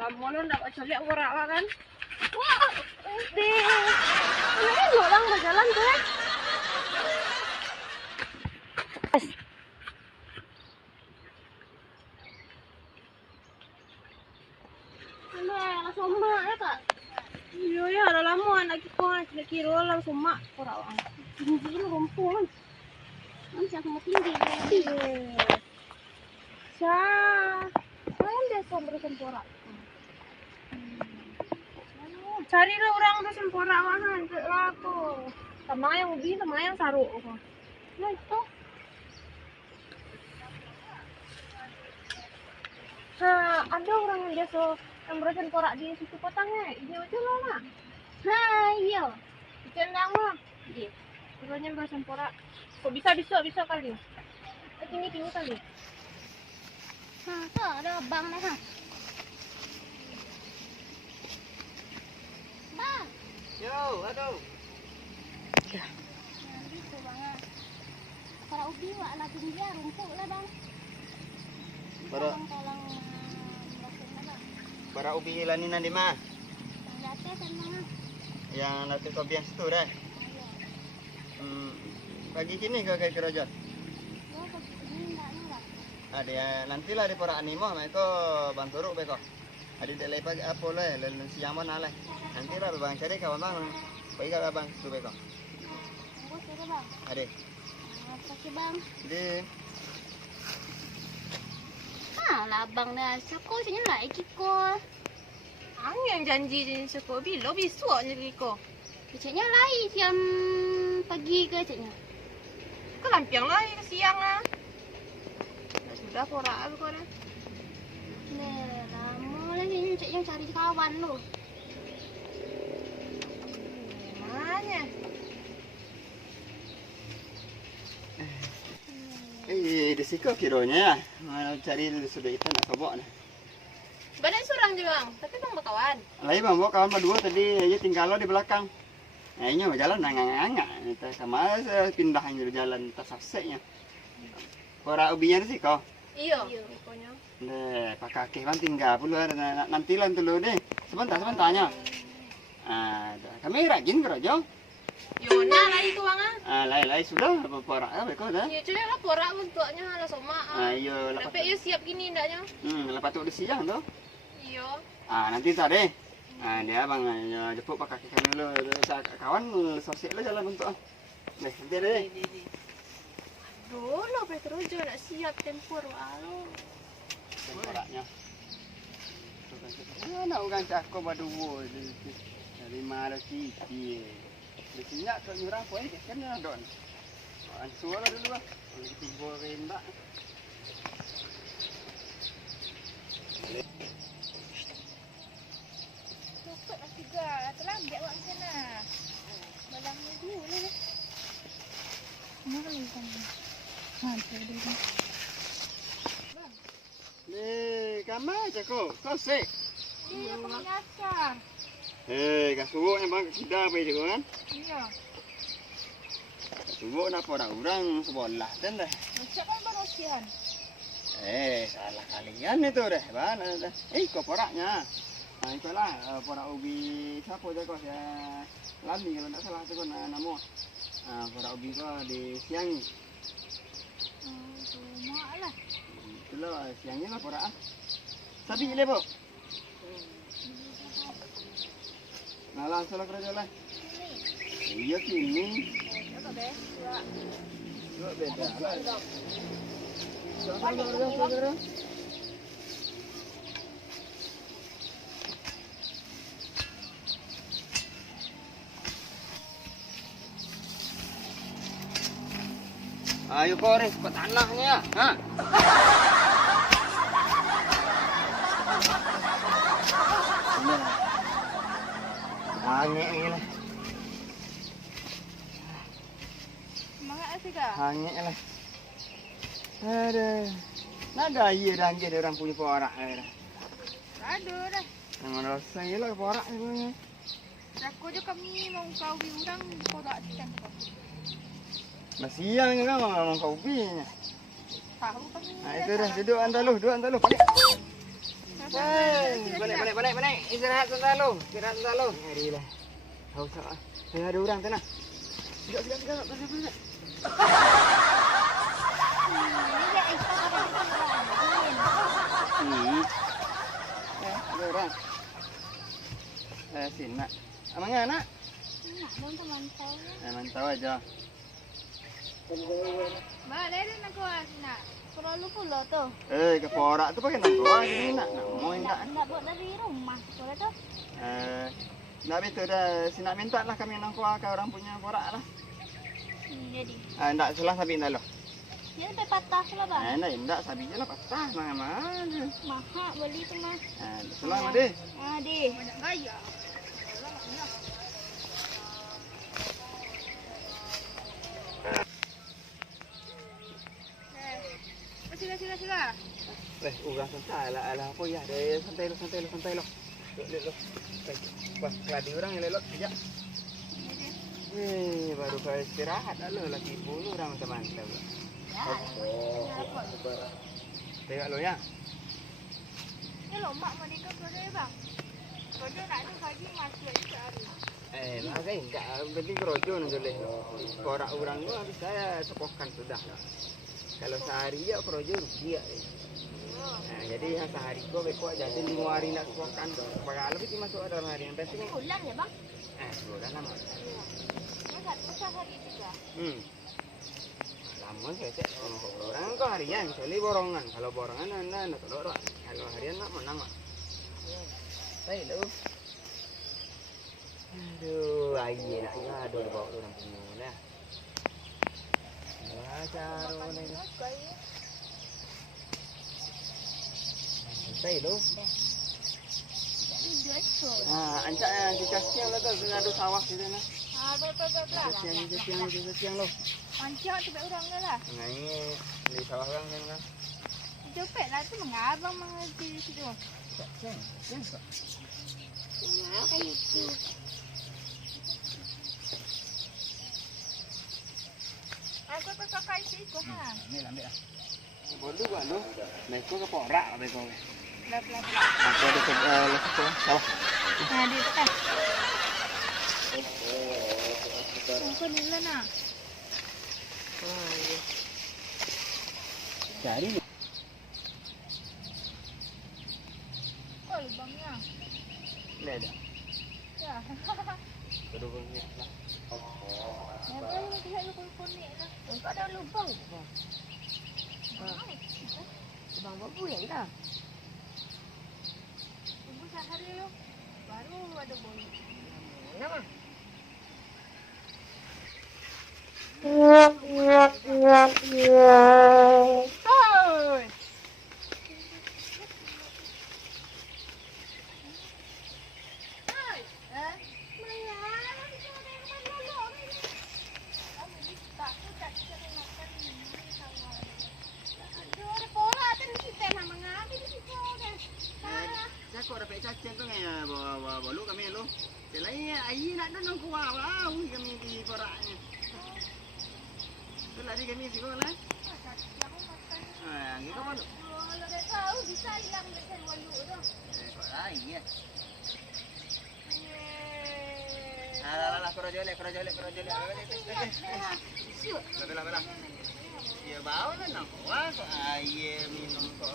lama lo ndak baca lihat borak kan. Wah, deh. Ini orang berjalan tuh ya. Langsung mak ya kak. Iya ya, ada lama anak kita kira langsung mak orang. Tinggi rumput kan. Nanti aku mau tinggi. Kan dia berusaha porak. Carilah orang tuh sempurna mana ke aku. Sama yang ubi, sama yang saru. Nah itu. Ada orang yang biasa yang berusaha porak di situ potangnya. Ini aja lah nak. Iya. Cendang mah. Iya. Orangnya berusaha porak. Kok bisa kali. Tinggi kali. Tuh ada bang nih. Bang. Yo, aduh. Ya. Nah, gitu bang. Para ubi wak lah tinggi rumput lah bang. Tolong Bara ubi laninan di mah. yang jatuh kan bang. Yang nanti kopi yang situ dah. Pagi kini ke kerajaan. Oh, ini enggak lah. Ada ya nantilah di pora animo mereka banturuk beko. Ada delay pagi apa lah, lalu siang mana lah. Nantilah bang cari kawan bang. Bagi kawan bang tu beko. Tunggu sudah bang. Ada. Kasih bang. Di. Lah bang dah siapa sini lah ikiko. Ang yang janji di siapa bilo bisu ni ikiko. Ceknya lai jam pagi ke ceknya. Ke lampiang lai ke siang lah. Sudah porak aku kan. Nah, lama lah ni cek yang cari kawan lu. Mana? Di siko kiranya. Mana cari sudah itu nak sobok nih. Banyak surang je bang, tapi bang berkawan. Lagi bang bawa kawan berdua tadi aja tinggal lo di belakang. Ini berjalan nangang-nangang. Sama saya pindah yang jalan tersaseknya. Pora ubinya di siko. Iya. Pokoknya. Deh, pak kakek kan tinggal puluh nanti lan dulu deh. Sebentarnya. Kami rajin kerja. Yona lah itu bang ah. Lai sudah porak apa kau dah? Iya cuy lah porak bentuknya ala sama. Iya, Tapi ya siap gini ndaknya. lepas tu di siang tu. Iya. Nanti tadi. Dia bang jemput pak kakek kan dulu. Kawan sosial lah jalan bentuk. Deh, nanti deh. Aduh, lo Petrojo nak siap tempur alo. Poraknya. Nak orang cakap berdua. Dari mana sih? Di sini ke nyurang poin kan ada. Ansur lah dulu lah. Tiba rendah. Cepat lah tiga, terlambat awak ke sana. Balangnya dulu lah. Mana lagi kan? Mantap dulu. Bang. Kamar je kau sih. Iya, aku menyasar. Kasubuk yang bang kita apa je kan? Iya. Kasubuk nak orang sebelah dan dah. Macam kan berosian. Salah kalian itu deh, bang. Kau poraknya. Itulah porak ubi siapa je kau ya? Lami kalau tak salah tu kan nama. Porak ubi kau di siang. Mak lah. Itulah siangnya lah porak. Sabi le bo. Langsung lah kerja lah. Iya sini. Dua beda lah. Saudara. Ayo kores ke tanahnya, ha? Hangit lah. Semangat sih kak. Hangit lah. Aduh. Nada iya dah dia orang punya porak dah. Aduh dah. Jangan rasa lah porak ni. Aku je kami mau kawi orang kau tak akan kau. Masih siang kan memang kopinya. Tahu kami. Itu dah duduk antaluh, balik. Balik. Istirahat sebentar lu. Harilah. Kau usah. Ada orang tenang. Sigap. Balik. Ada orang. Sini nak. Amangnya nak? Nak dong mantau. Mantau aja. Balik dia nak kuat nak. Perlu pula tu. Keporak tu pakai nak kuat gini nak. Mau tak? Nak buat dari rumah sekolah tu. Nak betul dah. Si nak minta lah kami nak kuat ke orang punya porak lah. Jadi. Tak salah sabi dah lo. Dia sampai patah pula bang. Tak sabi je lah patah mana. Mahal beli tu mas. Salah made. Ade. Banyak gaya. Sila. Urang santai lah apa ya. Santai lo. Duduk. Wah, keladi orang yang lelok sekejap. Baru kau istirahat dah lo. Lagi bulu orang mantap. Tengok lo ya. Ni lo mak mana kau kerja bang? Kerja nak tu pagi masuk juga hari. Makai enggak penting kerojo nak boleh. Korak orang tu habis saya sepokan sudah. Kalau sehari ya kerojo rugi ya. Jadi sehari gua bekuat jadi 5 hari nak sepokan. Bakal lebih masuk dalam hari yang penting. Bulan ya bang? Bulan lama. Masa hari juga. Lama saya cek orang kau harian, sekali borongan. Kalau borongan anda nak telur. Kalau harian nak menang. Saya lu. Aduh, aye nak aduh bawa orang punya lah. Caro ni. Saya lu. Ancak dikasih lah tu ngadu sawah situ nah. Kasihan lo. Pancak tu baik orang lah. Ngai di sawah orang kan. Cepet lah tu mengabang mengerti di situ. Kasihan. Kenapa itu? Aku tu pakai situ ha. Ni ambil lah. Bodoh gua lu. Mereka ke porak mereka. Belah. Aku ada ke sawah. Di tekan. Kau ni lah nak. Cari ni. Kau lubangnya. Leda. Ya. Lubang ni lah. Apa yang nak lihat lubang ni lah. Kau ada lubang. Lubang babu yang dah. Tunggu sehari lo. Baru ada bolu. Nama? Kau dapat cacian tu ngaya bawa lu kami lu. Selain ayi nak nang kuah wow kami di poraknya. Tu lari kami sih kau lah. Gitu kan lu. Kalau dah tahu bisa hilang dekat walu tu. Kau lari ya. Alah kau jolek. Belah. Ya bau lah nang kuah kau ayi minum kau.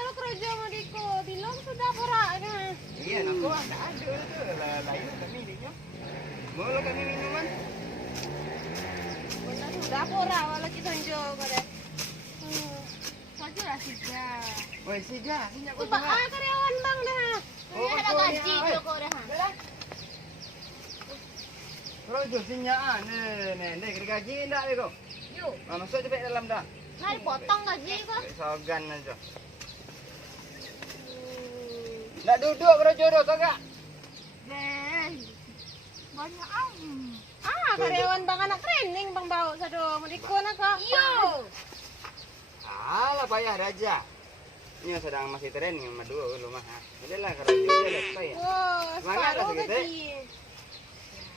Lu kerja sama Diko, bilang sudah poraknya. Iya, nak kuah tak ada tu. Lain kami dia. Mau kami minuman? Benar sudah porak walau kita hijau pada. Saja lah sija. Woi sija kau Ubah karyawan bang dah. Ada gaji tu kau dah. Kalau jual sinyaan, ni gaji enggak bego? Yuk. Masuk cepet dalam dah. Nak potong gaji kau? Sogan aja. Nak duduk kerja tu kagak? Banyak karyawan bang anak training bang bawa sado Diko nak kau. Yo. Alah payah raja. Ini sedang masih training sama dua rumah. Udahlah kerja dia selesai. Wah, semangat lah separuh segitu. gaji.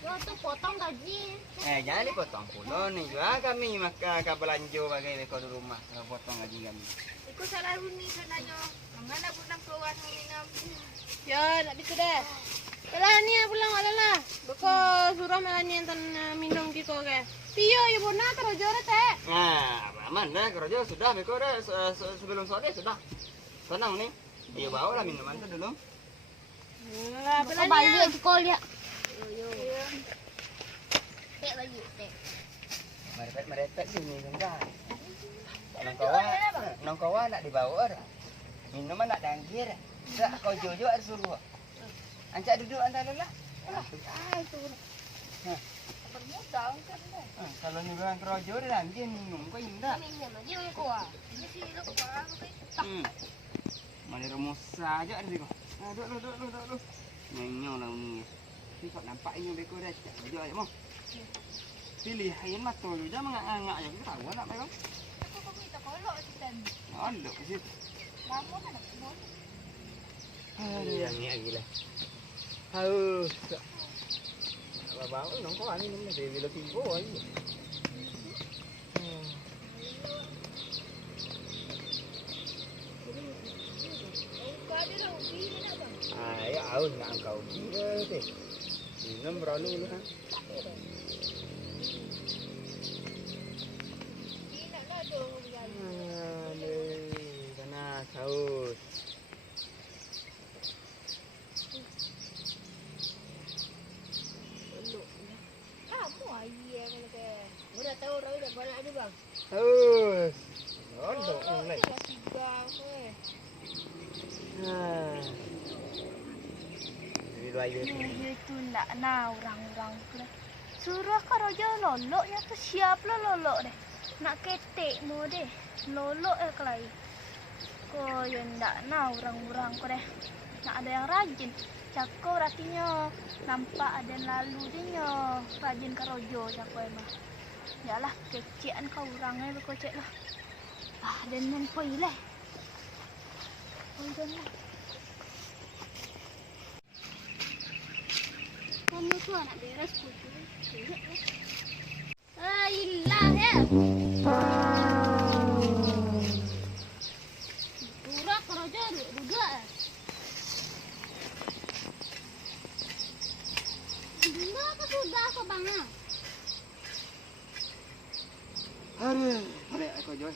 Yo tuh potong gaji. Jangan dipotong puluh nih juga kami maka belanja bagai beko di rumah potong gaji kami. Ikut salah huni sananya. Mangana pulang keluar minum. Ya, nak bitu deh. Kalah ni pulang lah. Beko surah melani enten minum kiko ke. Piyo ya bona terojo teh. Nah, aman dah kerja sudah beko dah sebelum sore sudah. Tenang nih. Dia bawa lah minuman tu dulu. Beko balik kiko lihat. Yo. Tek lagi, tek. Merepet sini enggak. Nongkawa nak dibawa dah. Minuman nak dangkir. Tak kau jojo ada suruh. Ancak duduk antara lah. Itu. Bermuda kan dah. Kalau ni orang kerojo dah dia minum kau indah. Minum aja aku ah. Ini sih lu kau. Mana rumus saja ada kau. Duduk. Nyanyo lah ni. Ni kau nampak ini beko dah. Jojo aja mau. Pilih hain mah tu jangan ngak-ngak yang kita tahu nak mereka. Aku kau minta kolok sitan. Ada ke situ. Lama kan nak buat. Iya ni gila. Haus. Abang nong kau ani ni dia bila tibo aja. Kau ada dah ubi ni nak bang. Ya aus nak kau dia tu. Minum berani lu kan. Panas haus. Kamu ayah kalau ke. Udah tahu orang dah banyak aja bang. Haus. Ondok mulai. Tiga ke. Ini dua air. Itu nak orang-orang tu. Suruh kau roja loloknya tu siap lo lolok deh. Nak ketek mo deh. Lolok kelai. Kau yang tak orang-orang kau deh. Nak ada yang rajin. Cako ratinya nampak ada yang lalu dia rajin kerojo cako emang. Yalah kecian kau orangnya berkocek lah. Dan nempoi lah. Jangan lah. Kamu tu anak beres putih. Ilah ya. Turah kerojo duduk. Enggak, aku sudah kok bang. Ada aku joy.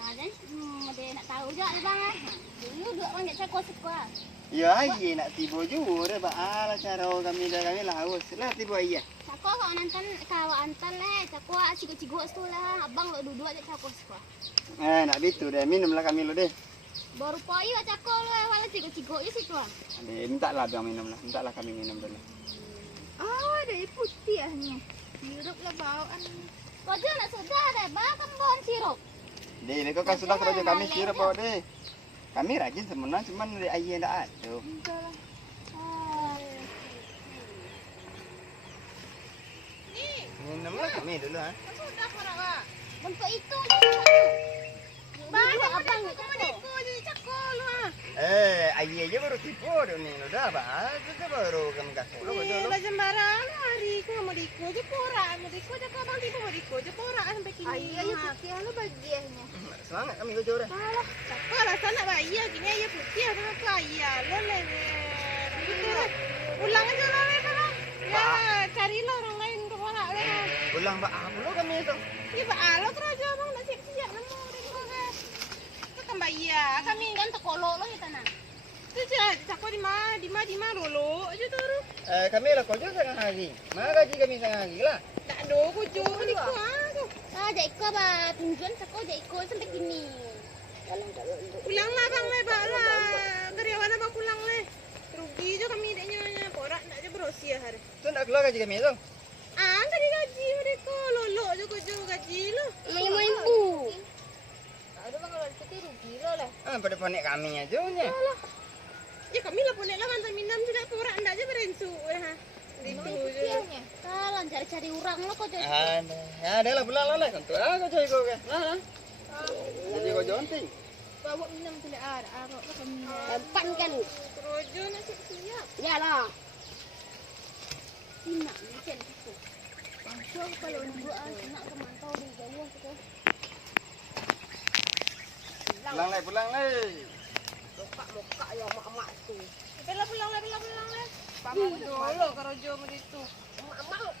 Ada, ada nak tahu je bang. Dulu dua orang nak cakap sekolah. Ya, iya nak tibo juga dah baal cara kami dah kami lah haus. Lah tibo iya. Cakap kau nanti kau antar lah. Cakap cikgu tu lah. Abang lo duduk aja cakap sekolah. Nak bitu dah minum lah kami lo deh. Baru payu cakap lo wala cikgu je situ ah. Minta lah biar minum lah. Minta lah kami minum dulu. Ada putih ahnya. Sirup lah bawaan. Kau je nak sudah dah bang kembon sirup. Deh, mereka kan sudah kerja kami sirup bawa deh. Kami rajin sebenarnya cuman dari ayah tak ada. Minum lah kami dulu ha. Sudah korang. Bentuk itu je. Mana abang ni kamu je cakap lu ah. Ayah je baru tipu dah ni. Dah bah, tu baru kami kasih. Lah sembarang hari ku mau diko je porak. Mau diko je kau bang tipu mau diko je porak sampai kini. Ayah je putih lu bagiannya. Semangat kami kerja dah. Alah, cakap lah sana bayar gini ayah putih kenapa ayah lo le. Betul. Ulang aja lah le sekarang. Ya, carilah orang lain untuk porak le. Ulang bah apa lo kami tu? Ya bah lo kerja bang nak siap-siap nama diko ke. Kan bayar, kami kan terkolok lo kita nak. Tu je, cakap di mana dulu aja tu. Kami lah kerja setengah hari. Mana gaji kami setengah hari lah. Tak ada kerja ni ku ah. Jadi kau bah tunjuan cakap jadi kau sampai kini. Pulang lah bang le lah. Karyawan apa pulang le. Rugi je kami deknya porak nak je berosia hari. Tu nak keluar gaji kami tu? Tadi gaji mereka lolok je kerja gaji lo. Ibu. Ada bang kalau kita rugi lo lah. Pada ponek kami aja nya. Ya kami lah ponek lah mantan minam sudah porak ndak je berensu ha. Gitu je. Kalau cari-cari orang lo kau jadi. Ada lah pulang lah. Tentu aku cari kau ke. Lah. Jadi kau jonting. Bawa minum tu lah arok lah kami. Empan kan. Kerojo nak siap-siap. Ya lah. Sinak ni macam tu. So kalau dua nak ke mantau di jauh tu. Pulang lai. Muka yang mak-mak tu. Pulang lai. Paman dulu kalau jom itu. Mak-mak